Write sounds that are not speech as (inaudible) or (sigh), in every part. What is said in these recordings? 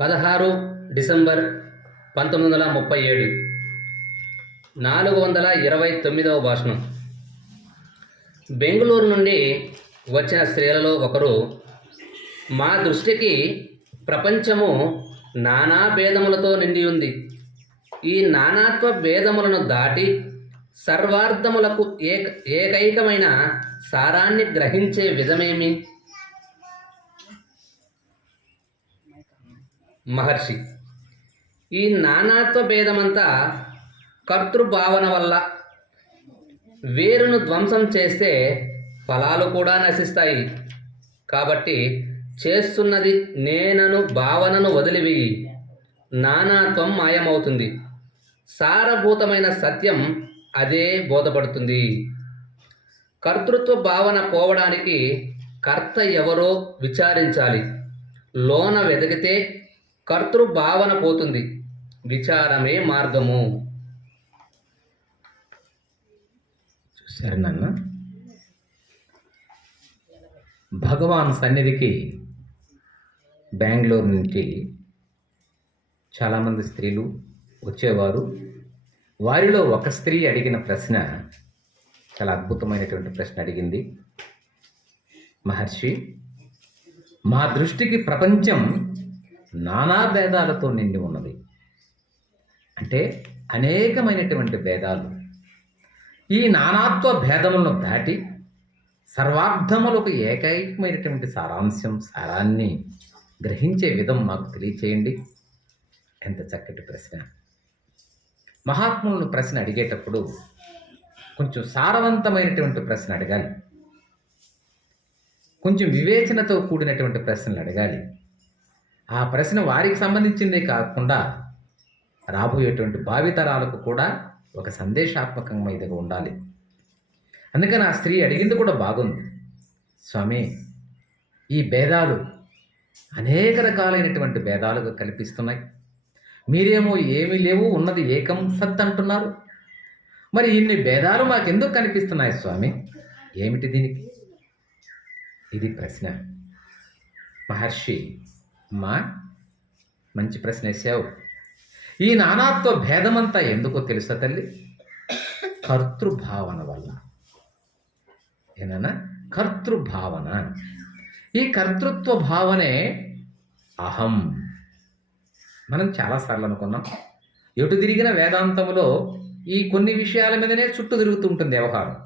పదహారు డిసెంబర్ పంతొమ్మిది వందల ముప్పై ఏడు. నాలుగు వందల ఇరవై తొమ్మిదవ భాషణం. బెంగళూరు నుండి వచ్చిన స్త్రీలలో ఒకరు మా దృష్టికి ప్రపంచము నానా భేదములతో నిండి ఉంది. ఈ నానాత్వ భేదములను దాటి సర్వార్థములకు ఏక ఏకైకమైన సారాన్ని గ్రహించే విధమేమి? మహర్షి. ఈ నానాత్వ భేదమంతా కర్తృభావన వల్ల వేరును ధ్వంసం చేస్తే ఫలాలు కూడా నశిస్తాయి. కాబట్టి చేస్తున్నది నేనను భావనను వదిలివేయి నానాత్వం మాయమవుతుంది. సారభూతమైన సత్యం అదే బోధపడుతుంది. కర్తృత్వ భావన పోవడానికి కర్త ఎవరో విచారించాలి. లోన వెతికితే కర్తృభావన పోతుంది. విచారమే మార్గము. చూశారు నాన్న? భగవాన్ సన్నిధికి బెంగళూరు నుంచి చాలామంది స్త్రీలు వచ్చేవారు. వారిలో ఒక స్త్రీ అడిగిన ప్రశ్న చాలా అద్భుతమైనటువంటి ప్రశ్న అడిగింది. మహర్షి మా దృష్టికి ప్రపంచం నానా భేదాలతో నిండి ఉన్నది. అంటే అనేకమైనటువంటి భేదాలు. ఈ నానాత్వ భేదములను దాటి సర్వార్థములకు ఏకైకమైనటువంటి సారాంశం సారాన్ని గ్రహించే విధం మాకు తెలియచేయండి. ఎంత చక్కటి ప్రశ్న. మహాత్ములను ప్రశ్న అడిగేటప్పుడు కొంచెం సారవంతమైనటువంటి ప్రశ్న అడగాలి. కొంచెం వివేచనతో కూడినటువంటి ప్రశ్నలు అడగాలి. ఆ ప్రశ్న వారికి సంబంధించిందే కాకుండా రాబోయేటువంటి భావితరాలకు కూడా ఒక సందేశాత్మకమైనదిగా ఉండాలి. అందుకని ఆ స్త్రీ అడిగింది కూడా బాగుంది. స్వామి ఈ భేదాలు అనేక రకాలైనటువంటి భేదాలుగా కల్పిస్తున్నాయి. మీరేమో ఏమీ లేవు ఉన్నది ఏకం సత్ అంటున్నారు. మరి ఇన్ని భేదాలు మాకెందుకు కనిపిస్తున్నాయి స్వామి? ఏమిటి దీనికి? ఇది ప్రశ్న. మహర్షి అమ్మా మంచి ప్రశ్న వేసావు. ఈ నానాత్వ భేదమంతా ఎందుకో తెలుసా తల్లి? కర్తృభావన వల్ల. ఏనా కర్తృభావన ఈ కర్తృత్వ భావనే అహం. మనం చాలాసార్లు అనుకున్నాం. ఎటు తిరిగిన వేదాంతంలో ఈ కొన్ని విషయాల మీదనే చుట్టూ తిరుగుతూ ఉంటుంది వ్యవహారం.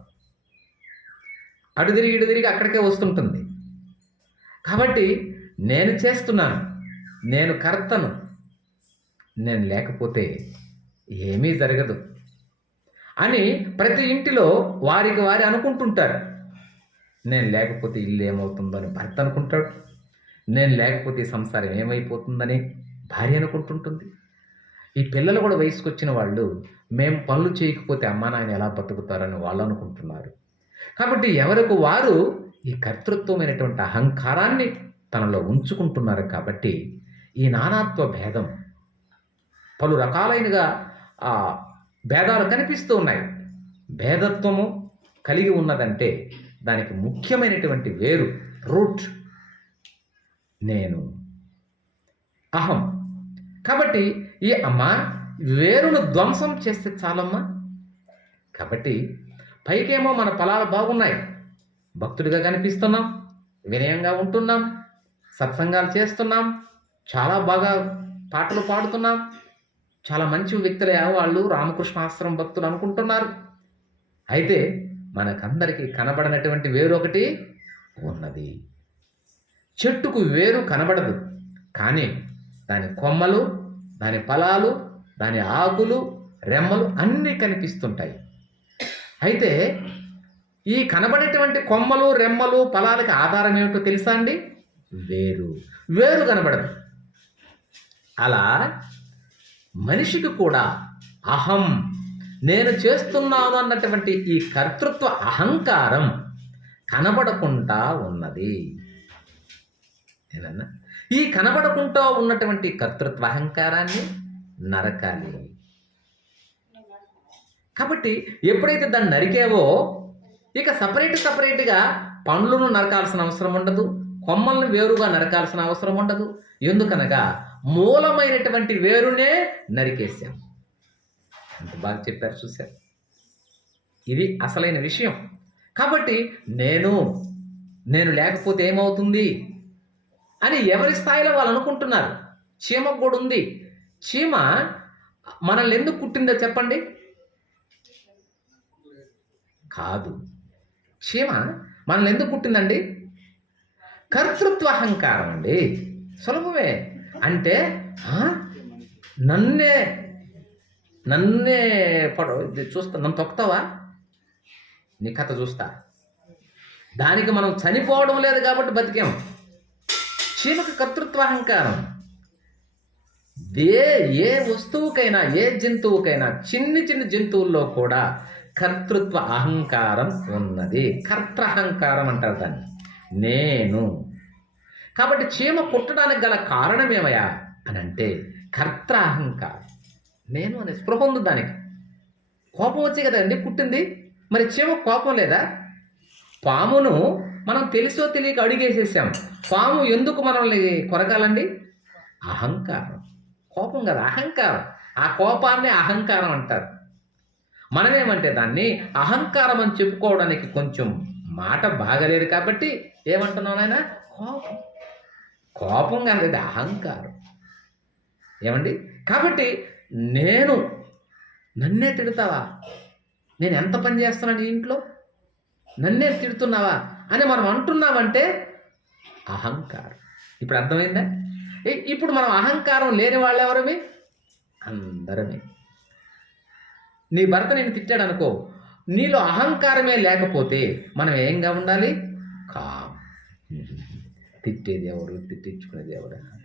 అటు తిరిగి ఇటు తిరిగి అక్కడికే వస్తుంటుంది. కాబట్టి నేను చేస్తున్నాను. నేను కర్తను. నేను లేకపోతే ఏమీ జరగదు అని ప్రతి ఇంటిలో వారికి వారి అనుకుంటుంటారు. నేను లేకపోతే ఇల్లు ఏమవుతుందో అని భర్త అనుకుంటాడు. నేను లేకపోతే సంసారం ఏమైపోతుందని భార్య అనుకుంటుంటుంది. ఈ పిల్లలు కూడా వయసుకొచ్చిన వాళ్ళు మేము పనులు చేయకపోతే అమ్మా నాయన ఎలా బతుకుతారని వాళ్ళు అనుకుంటున్నారు. కాబట్టి ఎవరికి వారు ఈ కర్తృత్వమైనటువంటి అహంకారాన్ని తనలో ఉంచుకుంటున్నారు కాబట్టి ఈ నానాత్వ భేదం పలు రకాలైనగా ఆ భేదాలు కనిపిస్తూ ఉన్నాయి. భేదత్వము కలిగి ఉన్నదంటే దానికి ముఖ్యమైనటువంటి వేరు రూట్ నేను అహం. కాబట్టి ఈ అమ్మ వేరును ధ్వంసం చేస్తే చాలమ్మా. కాబట్టి పైకేమో మన ఫలాలు బాగున్నాయి. భక్తుడిగా కనిపిస్తున్నాం వినయంగా ఉంటున్నాం. సత్సంగాలు చేస్తున్నాం. చాలా బాగా పాటలు పాడుతున్నాం. చాలా మంచి వ్యక్తులే వాళ్ళు. రామకృష్ణ ఆశ్రమం భక్తులు అనుకుంటున్నారు. అయితే మనకందరికీ కనబడనటువంటి వేరు ఒకటి ఉన్నది. చెట్టుకు వేరు కనబడదు. కానీ దాని కొమ్మలు దాని ఫలాలు దాని ఆకులు రెమ్మలు అన్నీ కనిపిస్తుంటాయి. అయితే ఈ కనబడేటువంటి కొమ్మలు రెమ్మలు ఫలాలకి ఆధారం ఏమిటో తెలుసా అండి? వేరు. వేరు కనబడదు. అలా మనిషికి కూడా అహం నేను చేస్తున్నాను అన్నటువంటి ఈ కర్తృత్వ అహంకారం కనబడకుండా ఉన్నది. ఏనన్నా ఈ కనబడకుండా ఉన్నటువంటి కర్తృత్వ అహంకారాన్ని నరకాలి. కాబట్టి ఎప్పుడైతే దాన్ని నరికేవో ఇక సపరేట్ సపరేట్గా పండ్లను నరకాల్సిన అవసరం ఉండదు. కొమ్మల్ని వేరుగా నరకాల్సిన అవసరం ఉండదు. ఎందుకనగా మూలమైనటువంటి వేరునే నరికేశాం. అంత బాగా చెప్పారు చూశారు. ఇది అసలైన విషయం. కాబట్టి నేను నేను లేకపోతే ఏమవుతుంది? అని ఎవరి స్థాయిలో వాళ్ళు అనుకుంటున్నారు. చీమకు కూడా ఉంది. చీమ మనల్ని ఎందుకు కుట్టిందో చెప్పండి. కాదు. చీమ మనల్ని ఎందుకు కుట్టిందండి? కర్తృత్వ అహంకారం అండి సులభమే. అంటే నన్నే నన్నే పడ ఇది చూస్తా నన్ను తొక్కుతావా? నీ కథ చూస్తా. దానికి మనం చనిపోవడం లేదు కాబట్టి బతికాం. చీమకు కర్తృత్వ అహంకారం ఏ ఏ వస్తువుకైనా ఏ జంతువుకైనా చిన్ని చిన్ని జంతువుల్లో కూడా కర్తృత్వ అహంకారం ఉన్నది. కర్త అహంకారం అంటారు దాన్ని. నేను కాబట్టి చీమ కుట్టడానికి గల కారణం ఏమయ్యా? అని అంటే కర్త అహంకారం. నేను అనే స్పృహ ఉంది దానికి. కోపం వచ్చే కదండి కుట్టింది? మరి చీమ కోపం లేదా? పామును మనం తెలుసో తెలియక అడిగేసేసాం. పాము ఎందుకు మనల్ని కొరకాలండి అహంకారం. కోపం కదా అహంకారం. ఆ కోపాన్ని అహంకారం అంటారు. మనమేమంటే దాన్ని అహంకారం అని చెప్పుకోవడానికి కొంచెం మాట బాగలేదు కాబట్టి ఏమంటున్నాం నాయన? కోపం. కోపం కాదు అహంకారం. ఏమండి? కాబట్టి నేను నన్నే తిడతావా? నేను ఎంత పని చేస్తున్నాను ఇంట్లో? నన్నే తిడుతున్నావా? అని మనం అంటున్నామంటే అహంకారం. ఇప్పుడు అర్థమైందా? ఇప్పుడు మనం అహంకారం లేని వాళ్ళు ఎవరమే అందరమే. నీ భర్త నేను తిట్టాడు అనుకో నీలో అహంకారమే లేకపోతే మనం ఏంగా ఉండాలి? కామ్. తిట్టేది ఎవరు తిట్టించుకునేది ఎవరు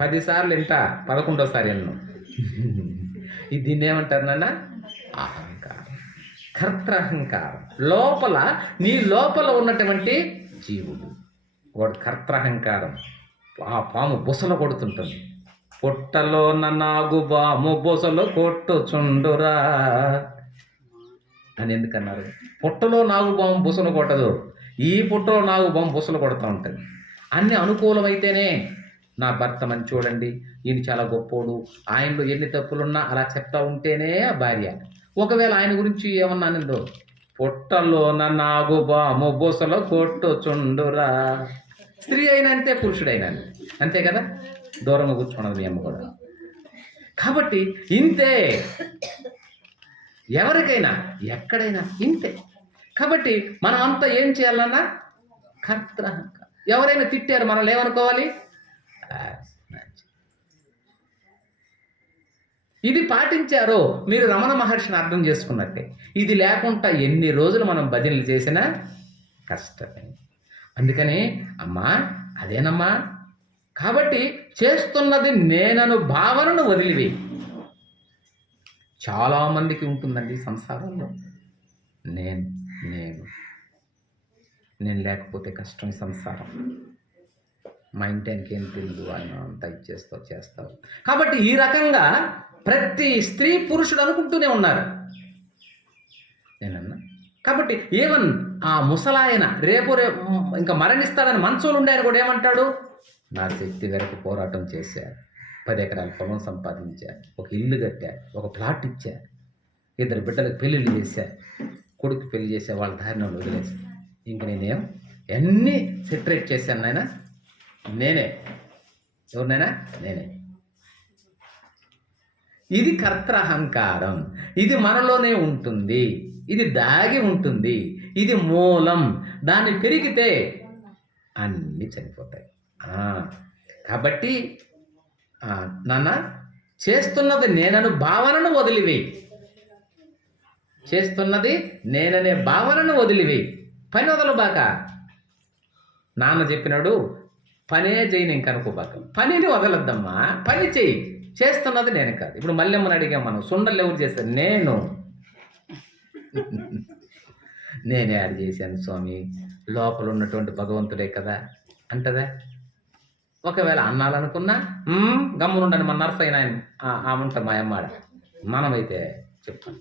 పదిసార్లు వింటా పదకొండోసారి ఎన్నో. ఇది దీన్ని ఏమంటారు నాన్న? అహంకారం. కర్తృహంకారం లోపల నీ లోపల ఉన్నటువంటి జీవుడు. వాడు కర్త్రహంకారం. ఆ పాము బుసలు కొడుతుంటుంది. పుట్టలో నాగు బాము బుసలు కొట్టుచుండురా. అని ఎందుకన్నారు? పుట్టలో నాగు బుసలు కొట్టదు. ఈ పుట్టలో నాగు బుసలు కొడతా ఉంటుంది. అన్ని అనుకూలమైతేనే నా భర్త మంచి చూడండి ఈయన చాలా గొప్పోడు ఆయనలో ఎన్ని తప్పులున్నా అలా చెప్తా ఉంటేనే ఆ భార్య. ఒకవేళ ఆయన గురించి ఏమన్నా నిందో పుట్టలో నాగు బాము బుసలు కొట్టుచుండురా. స్త్రీ అయినా అంతే పురుషుడైనా అంతే. కదా? దూరంగా కూర్చోండి మీ అమ్మ కూడా. కాబట్టి ఇంతే. ఎవరికైనా ఎక్కడైనా ఇంతే. కాబట్టి మనం అంతా ఏం చేయాలన్నా కర్త ఎవరైనా తిట్టారు మనల్ని ఏమనుకోవాలి ఇది పాటించారో మీరు రమణ మహర్షిని అర్థం చేసుకున్నట్టే. ఇది లేకుండా ఎన్ని రోజులు మనం భజనలు చేసినా కష్టమే. అందుకని అమ్మా అదేనమ్మా. కాబట్టి చేస్తున్నది నేనను భావనను వదిలివేయి. చాలామందికి ఉంటుందండి సంసారంలో నేను నేను. నేను లేకపోతే కష్టం ఈ సంసారం. మా ఇంటానికి ఏం తెలియదు ఆయన అంతా ఇచ్చేస్తావు చేస్తావు కాబట్టి ఈ రకంగా ప్రతి స్త్రీ పురుషుడు అనుకుంటూనే ఉన్నారు. నేనన్నా. కాబట్టి ఏవన్ ఆ ముసలాయన రేపు రేపు ఇంకా మరణిస్తాడని మంచోలు ఉండే ఆయన కూడా ఏమంటాడు? నా శక్తి వరకు పోరాటం చేశారు. పది ఎకరాల పొలం సంపాదించా ఒక ఇల్లు కట్టా ఒక ప్లాట్ ఇచ్చా ఇద్దరు బిడ్డలకు పెళ్ళిళ్ళు చేశా కొడుకు పెళ్ళి చేసే వాళ్ళ దారిన వదిలేసి ఇంక నేనేం? అన్నీ సెటరేట్ చేశాను నాయన? నేనే. ఎవరినైనా నేనే. ఇది కర్త అహంకారం. ఇది మనలోనే ఉంటుంది. ఇది దాగి ఉంటుంది. ఇది మూలం. దాన్ని పెరిగితే అన్నీ చనిపోతాయి. కాబట్టి నాన్న చేస్తున్నది నేనను భావనను వదిలివేయి. చేస్తున్నది నేననే భావనను వదిలివేయి. పని వదలబాక నాన్న చెప్పినాడు పనే చేయని ఇంకనుకోబాక పనిని వదలద్దమ్మా పని చేయి. చేస్తున్నది నేను కాదు. ఇప్పుడు మల్లెమ్మని అడిగాం మనం సుండలు ఎవరు చేస్తారు నేను. నేనే అది చేశాను స్వామి. లోపల ఉన్నటువంటి భగవంతుడే కదా అంటదా? ఒకవేళ అన్నాలనుకున్నా "మ్మ్, గమ్మునుండని మన నర్స్ అయిన ఆయన ఆమె ఉంటా మా అమ్మాడ మనమైతే చెప్పండి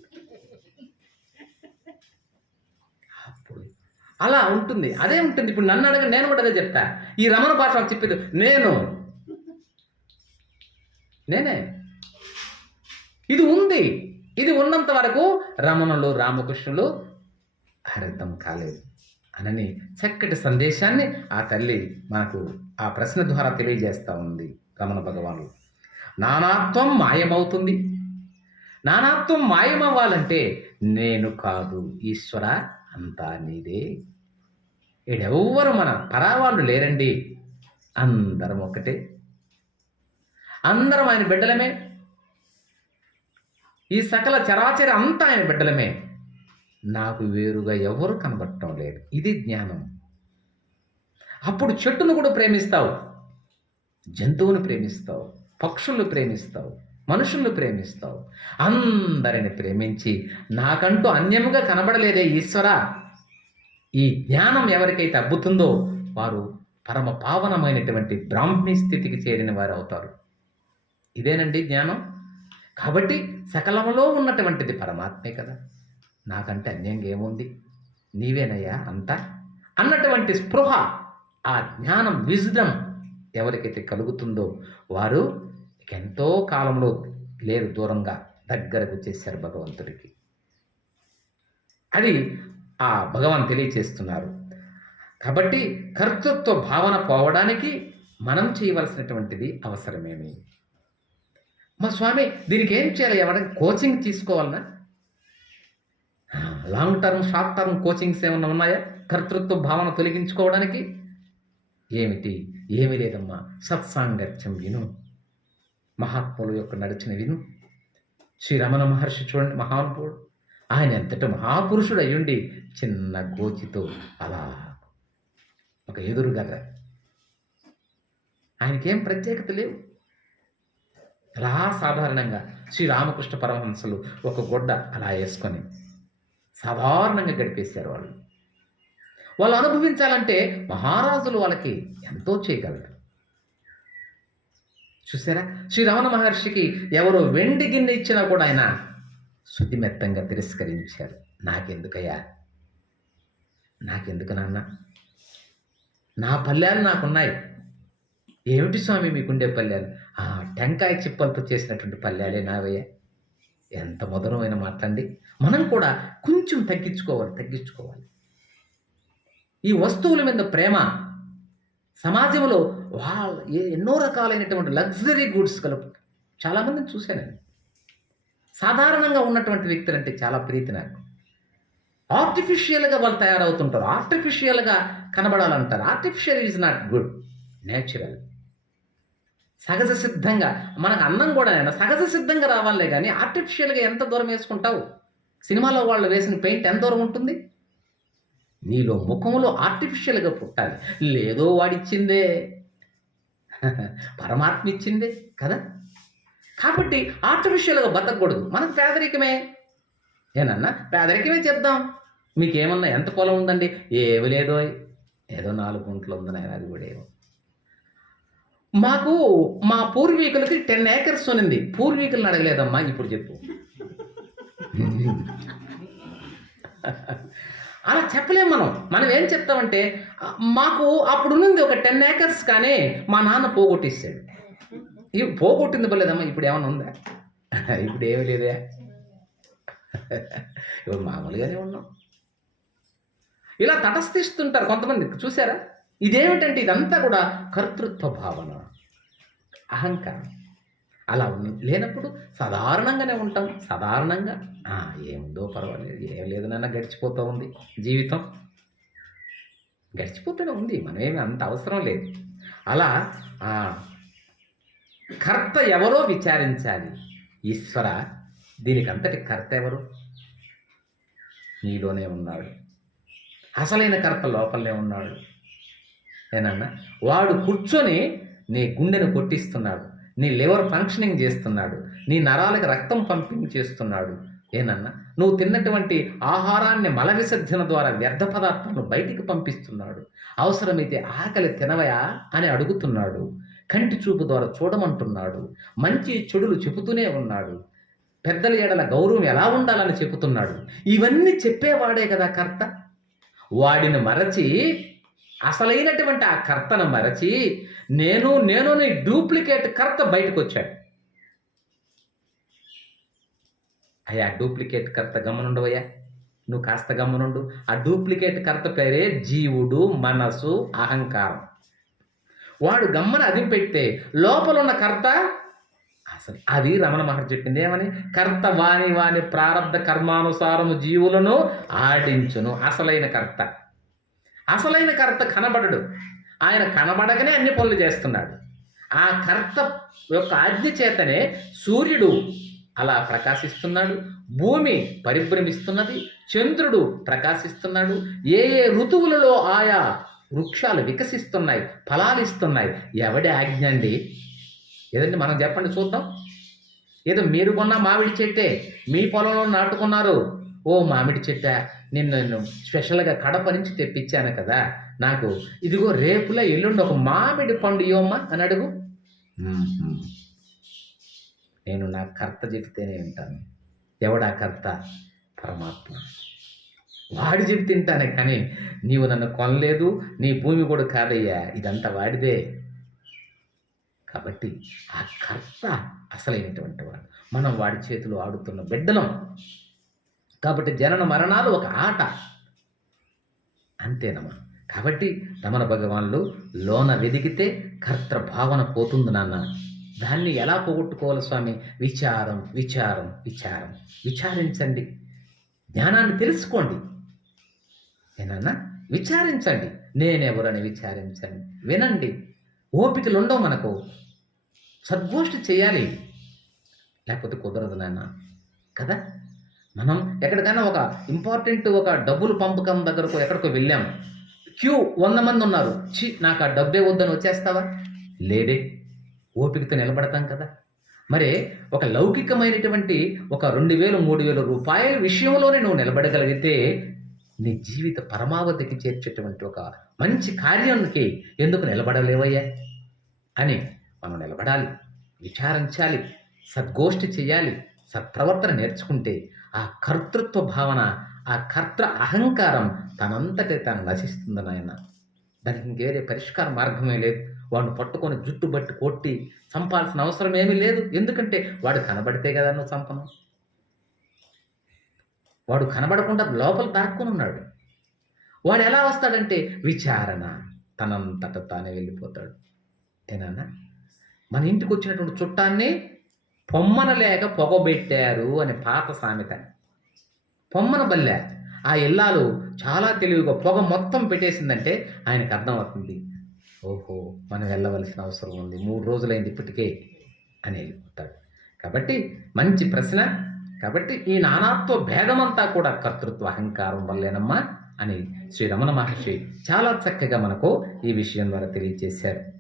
అప్పుడు అలా ఉంటుంది. అదే ఉంటుంది. ఇప్పుడు నన్ను అడగ నేను కూడా అదే చెప్తా. ఈ రమణ భాష చెప్పేది నేను. నేనే. ఇది ఉంది. ఇది ఉన్నంత వరకు రమణులు రామకృష్ణులు అర్థం కాలేదు. అనని చక్కటి సందేశాన్ని ఆ తల్లి మనకు ఆ ప్రశ్న ద్వారా తెలియజేస్తూ ఉంది రమణ భగవానుడు. నానాత్వం మాయమవుతుంది. నానాత్వం మాయమవ్వాలంటే నేను కాదు ఈశ్వర అంతా నీదే. ఈడెవ్వరు మన పరావాళ్ళు లేరండి. అందరం ఒకటే. అందరం ఆయన బిడ్డలమే. ఈ సకల చరాచరి అంతా ఆయన బిడ్డలమే. నాకు వేరుగా ఎవరు కనబడటం లేదు. ఇది జ్ఞానం. అప్పుడు చెట్టును కూడా ప్రేమిస్తావు. జంతువును ప్రేమిస్తావు. పక్షులను ప్రేమిస్తావు. మనుషులను ప్రేమిస్తావు. అందరిని ప్రేమించి నాకంటూ అన్యముగా కనబడలేదే ఈశ్వర. ఈ జ్ఞానం ఎవరికైతే అబ్బుతుందో వారు పరమ పావనమైనటువంటి బ్రాహ్మీ స్థితికి చేరిన వారు అవుతారు. ఇదేనండి జ్ఞానం? కాబట్టి సకలంలో ఉన్నటువంటిది పరమాత్మే కదా. నాకంటే అన్యంగా ఏముంది? నీవేనయ్యా అంతా? అన్నటువంటి స్పృహ ఆ జ్ఞానం విజ్డమ్ ఎవరికైతే కలుగుతుందో వారు ఎంతో కాలంలో లేరు దూరంగా దగ్గరకు వచ్చేసారు భగవంతుడికి. అది ఆ భగవాన్ తెలియచేస్తున్నారు. కాబట్టి కర్తృత్వ భావన పోవడానికి మనం చేయవలసినటువంటిది అవసరమేమి? మా స్వామి దీనికి ఏం చేయాలి? ఎవరైనా coaching తీసుకోవాలనా? Long term short term coachings ఏమైనా ఉన్నాయా? కర్తృత్వ భావన తొలగించుకోవడానికి? ఏమిటి? ఏమి లేదమ్మా. సత్సాంగత్యం విను. మహాత్ములు యొక్క నడిచిన విను. శ్రీ రమణ మహర్షి చూడండి మహానుభుడు ఆయన ఎంతటి మహాపురుషుడు అయ్యుండి చిన్న గోచితో అలా ఒక ఎదురుగర్ర. ఆయనకేం ప్రత్యేకత లేవు. అలా సాధారణంగా శ్రీరామకృష్ణ పరమహంసలు ఒక గుడ్డ అలా వేసుకొని సాధారణంగా గడిపేశారు వాళ్ళు. వాళ్ళు అనుభవించాలంటే మహారాజులు వాళ్ళకి ఎంతో చేయగలరు. చూసారా? శ్రీ రమణ మహర్షికి ఎవరో వెండి గిన్నె ఇచ్చినా కూడా ఆయన శుద్ధిమెత్తంగా తిరస్కరించారు నాకెందుకయ్యా? నాకెందుకు నాన్న? నా పల్లెలు నాకున్నాయి. ఏమిటి స్వామి మీకుండే పల్లెలు? ఆ టెంకాయ చిప్పలతో చేసినటువంటి పల్లెలే నావయ్యా. ఎంత మధురమైన మాట్లాడి. మనం కూడా కొంచెం తగ్గించుకోవాలి తగ్గించుకోవాలి. ఈ వస్తువుల మీద ప్రేమ. సమాజంలో వాళ్ళ ఎన్నో రకాలైనటువంటి లగ్జరీ గూడ్స్ కలుపు చాలామందిని చూశాను సాధారణంగా ఉన్నటువంటి వ్యక్తులు అంటే చాలా ప్రీతి నాకు. ఆర్టిఫిషియల్గా వాళ్ళు తయారవుతుంటారు. ఆర్టిఫిషియల్గా కనబడాలంటారు. Artificial is not good. Natural. సహజ సిద్ధంగా మనకు అన్నం కూడా నేను సహజ సిద్ధంగా రావాలే కానీ ఆర్టిఫిషియల్గా ఎంత దూరం వేసుకుంటావు? సినిమాలో వాళ్ళు వేసిన పెయింట్ ఎంత దూరం ఉంటుంది? నీలో ముఖంలో ఆర్టిఫిషియల్గా పుట్టాలి. లేదో వాడిచ్చిందే. పరమాత్మ ఇచ్చిందే కదా? కాబట్టి ఆర్టిఫిషియల్గా బతకూడదు మనకు పేదరికమే. ఏనన్నా? పేదరికమే చెప్దాం. మీకేమన్నా ఎంత పొలం ఉందండి? ఏమి లేదో. ఏదో నాలుగు గుంటలు ఉంది నాయన అది కూడా ఏమో. మాకు మా పూర్వీకులకి టెన్ ఏకర్స్ ఉన్నింది. పూర్వీకులను అడగలేదమ్మా ఇప్పుడు చెప్పు. అలా చెప్పలేము మనం. మనం ఏం చెప్తామంటే మాకు అప్పుడు ఉన్నది ఒక టెన్ ఏకర్స్ కానీ మా నాన్న పోగొట్టేసాడు. ఇవి పోగొట్టింది పర్లేదమ్మా ఇప్పుడు ఏమైనా ఉందా? (laughs) ఇప్పుడు ఏమీ లేదే. (laughs) ఇప్పుడు మామూలుగానే ఉన్నాం. ఇలా తటస్థిస్తుంటారు కొంతమంది. చూసారా? ఇదేమిటంటే ఇదంతా కూడా కర్తృత్వ భావన అహంకారం. అలా ఉంది లేనప్పుడు సాధారణంగానే ఉంటాం. సాధారణంగా ఏముందో పర్వాలేదు ఏం లేదు నాన్న గడిచిపోతూ ఉంది జీవితం. గడిచిపోతూనే ఉంది మనమేమి అంత అవసరం లేదు. అలా కర్త ఎవరో విచారించాలి. ఈశ్వర దీనికి అంతటి కర్త ఎవరు? నీలోనే ఉన్నాడు. అసలైన కర్త లోపలనే ఉన్నాడు. ఏనన్నా? వాడు కూర్చొని నీ గుండెను కొట్టిస్తున్నాడు. నీ లివర్ ఫంక్షనింగ్ చేస్తున్నాడు. నీ నరాలకు రక్తం పంపింగ్ చేస్తున్నాడు. ఏనన్నా? నువ్వు తిన్నటువంటి ఆహారాన్ని మల విసర్జన ద్వారా వ్యర్థ పదార్థాలను బయటికి పంపిస్తున్నాడు. అవసరమైతే ఆకలి తినవయా అని అడుగుతున్నాడు. కంటి చూపు ద్వారా చూడమంటున్నాడు. మంచి చెడులు చెబుతూనే ఉన్నాడు. పెద్దల ఏడల గౌరవం ఎలా ఉండాలని చెబుతున్నాడు. ఇవన్నీ చెప్పేవాడే కదా కర్త. వాడిని మరచి అసలైనటువంటి ఆ కర్తను మరచి నేను నేను నీ డూప్లికేట్ కర్త బయటకు వచ్చాడు అయ్యా డూప్లికేట్ కర్త గమనుండవయ్యా నువ్వు కాస్త గమనుండు ఆ డూప్లికేట్ కర్త పేరే జీవుడు మనసు అహంకారం. వాడు గమ్మన అది పెడితే లోపల ఉన్న కర్త అసలు అది రమణ మహర్షి చెప్పింది ఏమని? కర్త వాని వాని ప్రారంభ కర్మానుసారము జీవులను ఆడించును. అసలైన కర్త. అసలైన కర్త కనబడడు. ఆయన కనబడగానే అన్ని పనులు చేస్తున్నాడు. ఆ కర్త యొక్క ఆజ్ఞ చేతనే సూర్యుడు అలా ప్రకాశిస్తున్నాడు. భూమి పరిభ్రమిస్తున్నది. చంద్రుడు ప్రకాశిస్తున్నాడు. ఏ ఏ ఋతువులలో ఆయా వృక్షాలు వికసిస్తున్నాయి ఫలాలు ఇస్తున్నాయి ఎవడి ఆజ్ఞ అండి? ఏదండి మనం చెప్పండి చూద్దాం. ఏదో మీరు కొన్న మామిడి చెట్టే మీ పొలంలో నాటుకున్నారు. ఓ మామిడి చెట్టే? నిన్ను నేను స్పెషల్గా కడప నుంచి తెప్పించాను కదా నాకు ఇదిగో రేపులా ఎల్లుండి ఒక మామిడి పండు ఇవ్వమ్మా అని అడుగు. "మ్మ్. నేను నా కర్త చెబితేనే వింటాను. ఎవడా కర్త? పరమాత్మ. వాడు చెబి తింటానే కానీ నీవు నన్ను కొనలేదు నీ భూమి కూడా కాదయ్యా ఇదంతా వాడిదే. కాబట్టి ఆ కర్త అసలైనటువంటి వాడు. మనం వాడి చేతిలో ఆడుతున్న బిడ్డలం. కాబట్టి జనన మరణాలు ఒక ఆట. అంతేనమ్మా. కాబట్టి రమణ భగవాన్లు లోన వెదిగితే కర్త భావన పోతుంది నాన్న. దాన్ని ఎలా పోగొట్టుకోవాలి స్వామి? విచారం విచారం విచారం. విచారించండి. జ్ఞానాన్ని తెలుసుకోండి. ఏనన్నా? విచారించండి. నేనెవరని విచారించండి? వినండి. ఓపికలు ఉండవు మనకు. సద్గోష్ఠి చేయాలి. లేకపోతే కుదరదు నాన్న. కదా? మనం ఎక్కడికైనా ఒక ఇంపార్టెంట్ ఒక డబ్బులు పంపకం దగ్గరకు ఎక్కడికో వెళ్ళాం. క్యూ వంద మంది ఉన్నారు. చి నాకు ఆ డబ్బే వద్దని వచ్చేస్తావా? లేదే. ఓపికతో నిలబడతాం కదా. మరి ఒక లౌకికమైనటువంటి ఒక రెండు వేలు మూడు వేల రూపాయల విషయంలోనే నువ్వు నిలబడగలిగితే నీ జీవిత పరమావధికి చేర్చేటువంటి ఒక మంచి కార్యానికి ఎందుకు నిలబడలేవయ్యా? అని మనం నిలబడాలి విచారించాలి సద్గోష్ఠి చేయాలి సత్ప్రవర్తన నేర్చుకుంటే ఆ కర్తృత్వ భావన ఆ కర్త అహంకారం తనంతటే తను నశిస్తుంది నాయన. దానికి ఇంకేరే పరిష్కార మార్గమే లేదు. వాడిని పట్టుకొని జుట్టు బట్టి కొట్టి చంపాల్సిన అవసరం ఏమీ లేదు. ఎందుకంటే వాడు కనబడితే కదా నువ్వు చంపను. వాడు కనబడకుండా లోపల దాక్కుని ఉన్నాడు. వాడు ఎలా వస్తాడంటే విచారణ. తనంతట తానే వెళ్ళిపోతాడు. ఏనా మన ఇంటికి వచ్చినటువంటి చుట్టాన్ని పొమ్మన లేక పొగబెట్టారు అనే పాత సామెత. పొమ్మన బల్లె. ఆ ఇల్లాలు చాలా తెలివిగా పొగ మొత్తం పెట్టేసిందంటే ఆయనకు అర్థమవుతుంది. ఓహో మనం వెళ్ళవలసిన అవసరం ఉంది. మూడు రోజులైంది ఇప్పటికే అని వెళ్ళిపోతాడు కాబట్టి మంచి ప్రశ్న. కాబట్టి ఈ నానాత్వ భేదమంతా కూడా కర్తృత్వ అహంకారం వల్లేనమ్మా అని శ్రీ రమణ మహర్షి చాలా చక్కగా మనకు ఈ విషయం ద్వారా తెలియజేశారు.